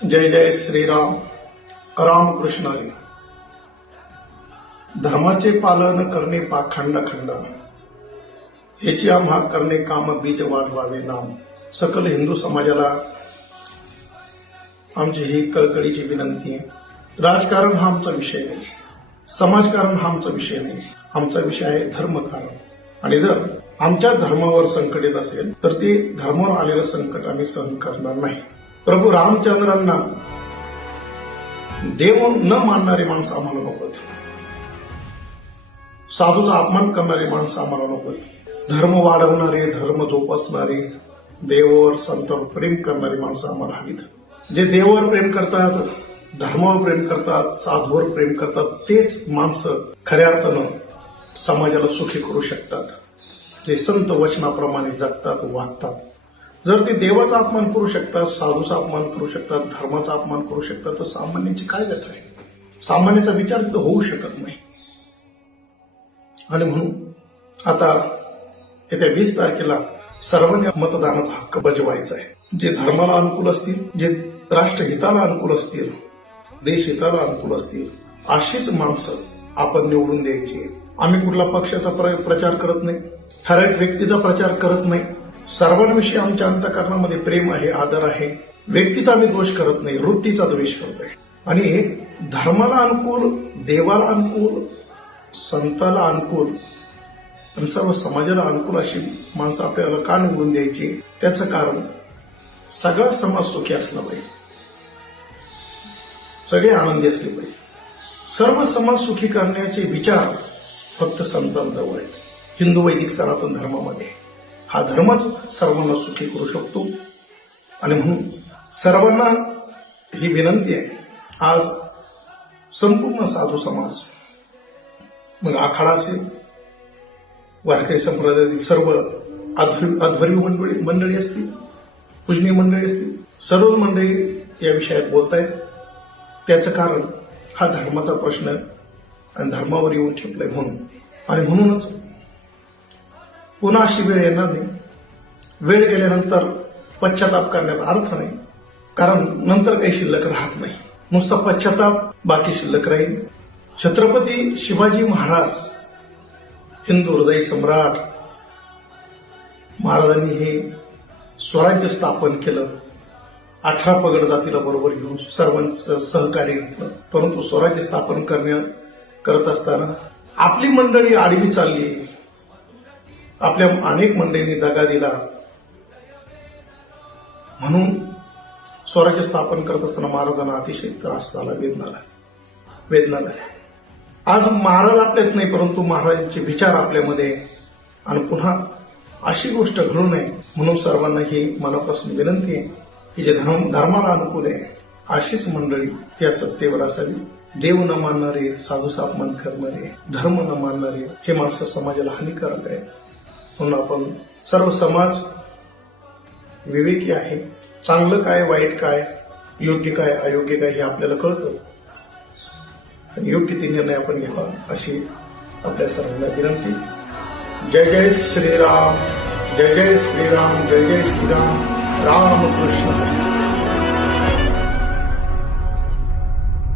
जय जय श्रीराम. रामकृष्ण हरी. धर्माचे पालन करणे पाखंड खंड, याची आम्हा करणे काम बीज वाढवावे नाम. सकल हिंदू समाजाला आमची ही कळकळीची विनंती आहे. राजकारण हा आमचा विषय नाही, समाजकारण हा आमचा विषय नाही. आमचा विषय आहे धर्मकारण. आणि जर आमच्या धर्मावर संकट येत असेल तर ते धर्मावर आलेलं संकट आम्ही सहन करणार नाही. प्रभू रामचंद्रांना देव न मानणारी माणसं आम्हाला नकोत. साधूचा अपमान करणारी माणसं आम्हाला नकोत. धर्म वाढवणारे, धर्म जोपासणारे, देवावर संतांवर प्रेम करणारी माणसं आम्हाला हवीत. जे देवावर प्रेम करतात, धर्मावर प्रेम करतात, साधूवर प्रेम करतात, तेच माणसं खऱ्या अर्थानं समाजाला सुखी करू शकतात. ते संत वचनाप्रमाणे जगतात, वागतात. जर ते देवाचा अपमान करू शकतात, साधूचा अपमान करू शकतात, धर्माचा अपमान करू शकतात, तर सामान्याची काय व्यथा आहे? सामान्याचा विचार तर होऊ शकत नाही. आणि म्हणून आता येत्या 20 तारखेला सर्वांनी मतदानाचा हक्क बजवायचा आहे. जे धर्माला अनुकूल असतील, जे राष्ट्रहिताला अनुकूल असतील, देशहिताला अनुकूल असतील, अशीच माणसं आपण निवडून द्यायची. आम्ही कुठला पक्षाचा प्रचार करत नाही, ठराविक व्यक्तीचा प्रचार करत नाही. सर्वांविषयी आमच्या अंतःकरणामध्ये प्रेम आहे, आदर आहे. व्यक्तीचा आम्ही दोष करत नाही, वृत्तीचा द्वेष करतोय. आणि धर्माला अनुकूल, देवाला अनुकूल, संताला अनुकूल आणि सर्व समाजाला अनुकूल अशी माणसं आपल्याला का निवडून द्यायची? त्याचं कारण सगळा समाज सुखी असला पाहिजे, सगळे आनंदी असले पाहिजे. सर्व समाज सुखी करण्याचे विचार फक्त संतांजवळ आहेत. हिंदू वैदिक सनातन धर्मामध्ये हा धर्मच सर्वांना सुखी करू शकतो. आणि म्हणून सर्वांना ही विनंती आहे. आज संपूर्ण साधू समाज, मग आखाडा असेल, वारकरी संप्रदायातील सर्व अध्वर्यू मंडळी असतील, पूजनीय मंडळी असतील, सर्व मंडळी या विषयात बोलतायत. त्याचं कारण हा धर्माचा प्रश्न आणि धर्मावर येऊन ठेपलाय म्हणून. आणि म्हणूनच पुन्हा अशी वेळ येणार नाही. वेळ गेल्यानंतर पश्चाताप करण्यात अर्थ नाही, कारण नंतर काही शिल्लक राहत नाही. नुसता पश्चाताप बाकी शिल्लक राहील. छत्रपती शिवाजी महाराज, हिंदू हृदय सम्राट, महाराजांनी हे स्वराज्य स्थापन केलं. 18 पगड जातीला बरोबर घेऊन सर्वांचं सहकार्य घेतलं. परंतु स्वराज्य स्थापन करत असताना आपली मंडळी आडवी चालली. आपल्या अनेक मंडळींनी दगा दिला. म्हणून स्वराज्य स्थापन करत असताना महाराजांना अतिशय त्रास झाला, वेदना झाल्या. आज महाराज आपल्यात नाही, परंतु महाराजांचे विचार आपल्यामध्ये. आणि पुन्हा अशी गोष्ट घडू नये म्हणून सर्वांना ही मनापासून विनंती आहे की जे धर्माला अनुकूल आहे अशीच मंडळी या सत्तेवर असावी. देव न मानणारे, साधूचा अपमान करणारे, धर्म न मानणारे हे माणसं समाजाला हानिकारक आहे. म्हणून आपण सर्व समाज विवेकी आहे. चांगलं काय, वाईट काय, योग्य काय, अयोग्य काय हे आपल्याला कळतं. आणि योग्य ते निर्णय आपण घ्यावा अशी आपल्या सर्वांना विनंती. जय जय श्रीराम, जय जय श्रीराम, जय जय श्रीराम. रामकृष्ण हरी.